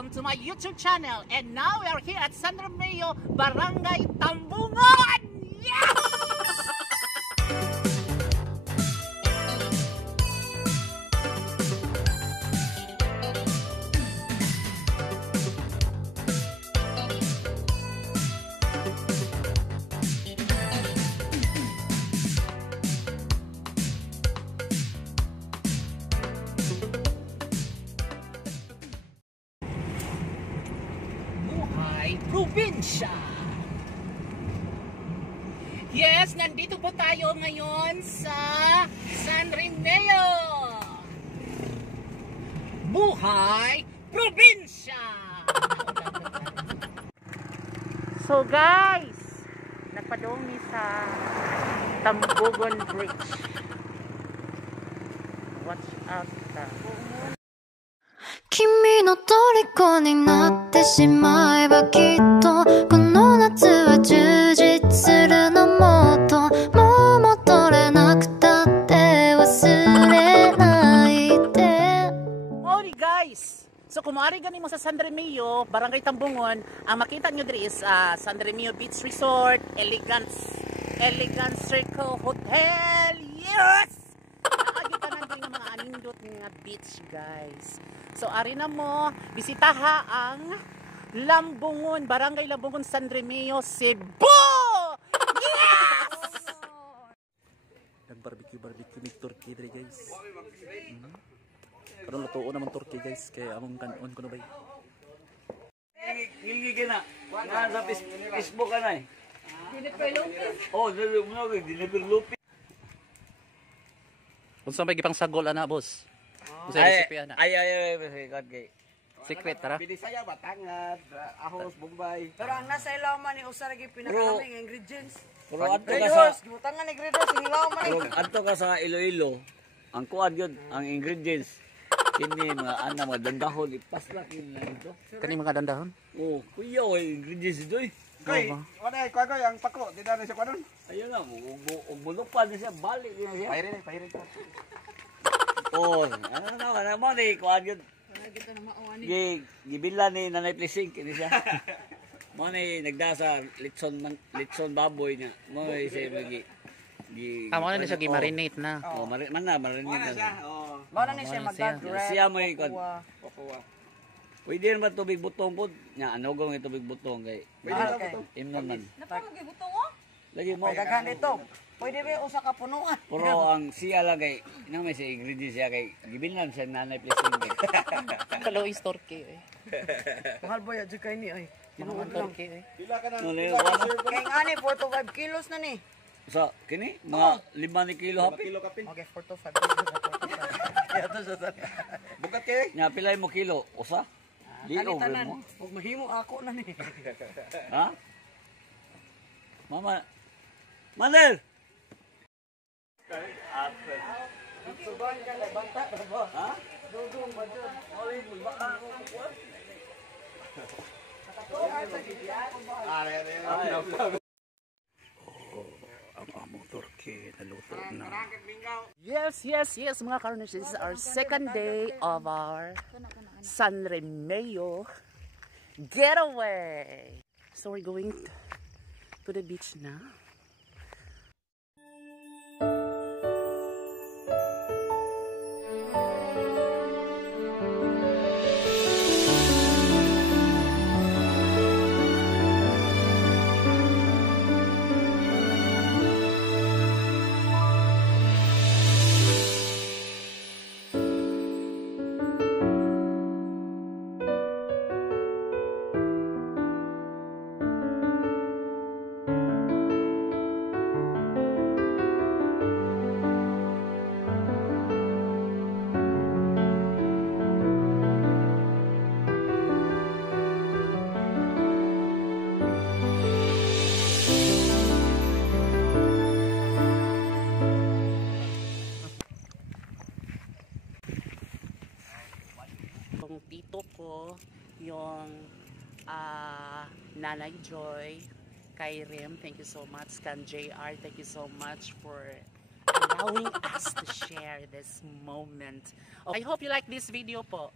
welcome to my YouTube channel. And now we are here at San Romeo, Barangay Tambungan! Yeah! Probinsya. Yes, nandito po tayo ngayon sa San Romeo. Buhay Probinsya. So guys, nagpadong sa Tambugon Bridge. Watch out. 君の虜になってしまえばきっとこの夏は充実するのもっともう戻れなくたって忘れないで Morning guys! So kung maaari ganin mo sa San Romeo, Barangay Tambungon, ang makita nyo dito is San Romeo Beach Resort, Elegant Circle Hotel. Yes! Nakagita na din ng mga anindot nga beach guys. So ari na mo, bisitaha ang Lambungon, Barangay Lambungon, San Romeo, Cebu! Yes! Nag-barbecue ni turkey dre guys. Karon lutuon naman turkey guys, kaya among kanon ko na bay. Ngilgi ka na. Nga sa Facebook ka na eh. Jennifer Lopez. Oh, Jennifer Lopez. Unsa may gipang sagol ana boss? Unsa recipe ana? Ay, kay. Secret tara. Binisaya, Batangas, Ahos, Bombay. Pero ang nasa ilaw man ni usa lagi pinakalaming ingredients. Pero adto ka sa Redos, gibutangan ni ingredients ang ilaw man. pero adto ka sa Iloilo. Ang kuan yun, ang ingredients. Kini mga ana mga dandahon ipasla kini na ito. Kani mga dandahon? Oh, kuya oy ingredients ito eh. Koy, wala koy ang pako, di na siya kwanon. Ayun na, bulupan na siya, balik na siya. Pairin. Oh, ano mo ni kuan yun. Gibila ni Nanay Plising kini siya. Mo ni nagdasa litson baboy niya. Mo ni siya magi Amo na siya gi-marinate na. Oh, marinate na siya. Oh, Mao na ni siya mag-grab. Siya mo ikon. kuha. Pwede naman tubig butong po. Nya ano gong tubig butong kay. Imnon man. Napagagi butong oh. Lagi mo. Daghan dito. Pwede ba usa ka punuan? Pero ang siya lang kay nang may si ingredients siya kay gibilan sa Nanay Plising. Kalo is turkey eh. Mahal ba ya jud kay ni ay. Mga turkey eh. Pila ka na. Kay ngani 4 to 5 kilos na ni. So, kini mga 5 ni kilo hapi. Kilo kapin. Okay, 4 to 5 kilos. Yato sa Bukat kay. Nya pilay mo kilo? Usa? Di over tanan. mo. Ug mahimo ako na ni. Ha? Mama. Manel. Suban ka na banta ba? Ha? Dugong ba jud? Oli mo baka ako ko. Ang among turkey naluto na. Yes mga karners, this is our second day of our San Romeo getaway. So we're going to the beach now. Tito ko, yung Nanay Joy, kay Rim, thank you so much. Kan JR, thank you so much for allowing us to share this moment. I hope you like this video po.